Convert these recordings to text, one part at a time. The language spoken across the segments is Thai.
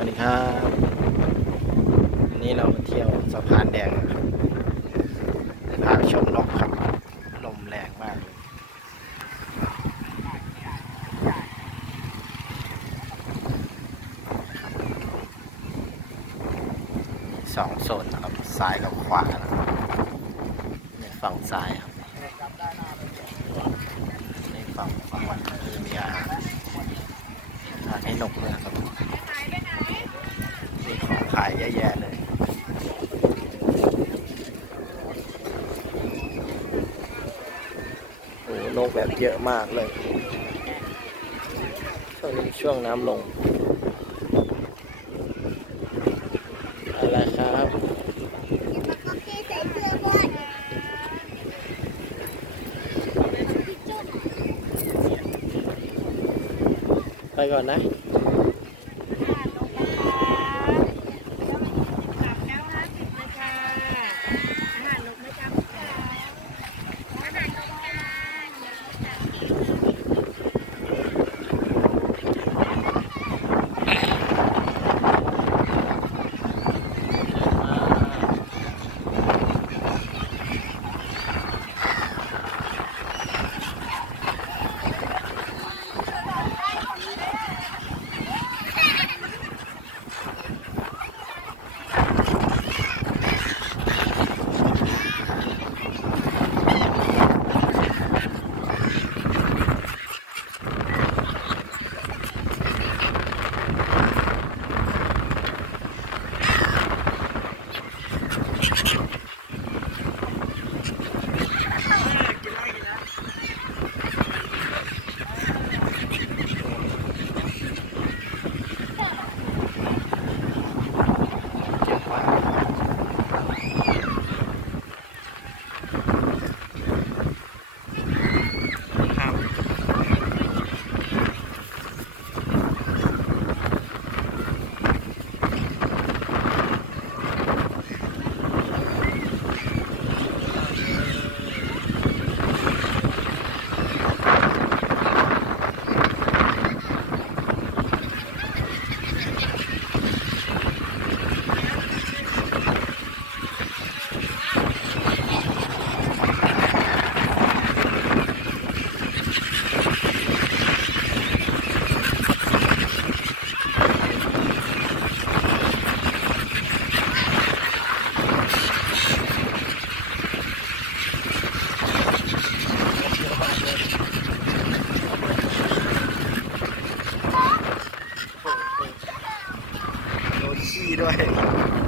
วัสดีครับวันนี้เรามาเที่ยวสะพานแดงครับพาชมนกครับลมแรงมากเลยสองโซนนะครับซ้ายกับขวานะครับในฝั่งซ้ายครับในฝั่งขวาจะมีอาหารอาหารให้นกเลยครับ ขายเยอะแยะเลยโอ้นกแบบเยอะมากเลย ช่วงนี้ช่วงน้ำลงอะไรครับไปก่อนนะ นขี้ด้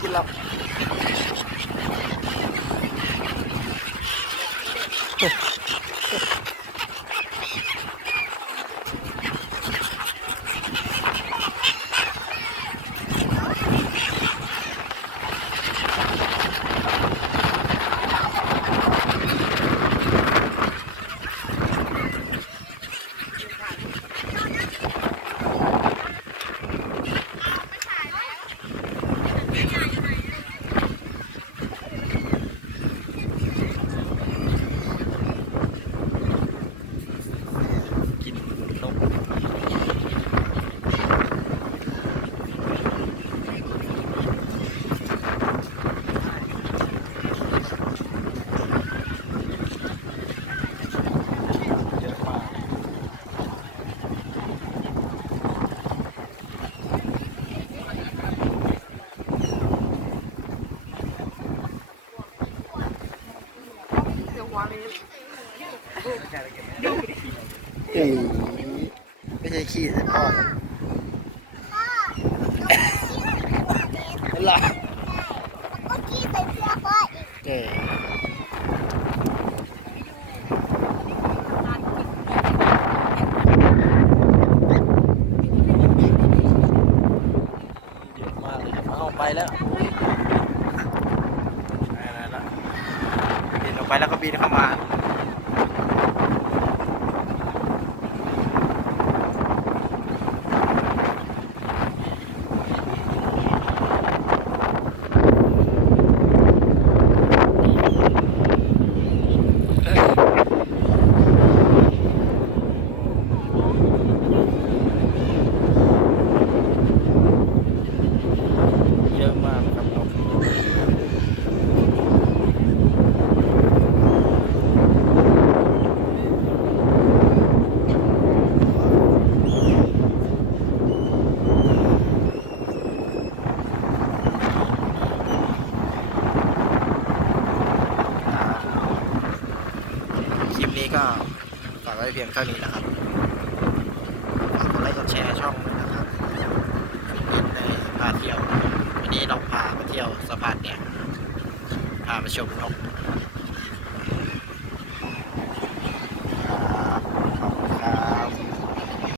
กิน ไม่ใช่ขี้แต่พ่อเป็นหรอก็ขี้ใส่เสื้อพ่ออีก เออเยอะมากเลยครับเอาไปแล้วไปแล้วละบินออกไปแล้วก็ บินเข้ามา เยอะมากครับนกคลิปนี้ก็ฝากไว้เพี ยงเท่านี้นะครับฝากกดไลค์กดแชร์ช่องนะครับบินในพาเที่ยว วันนี้เราพามาเที่ยวสะพานเนี่ยพามาชมนก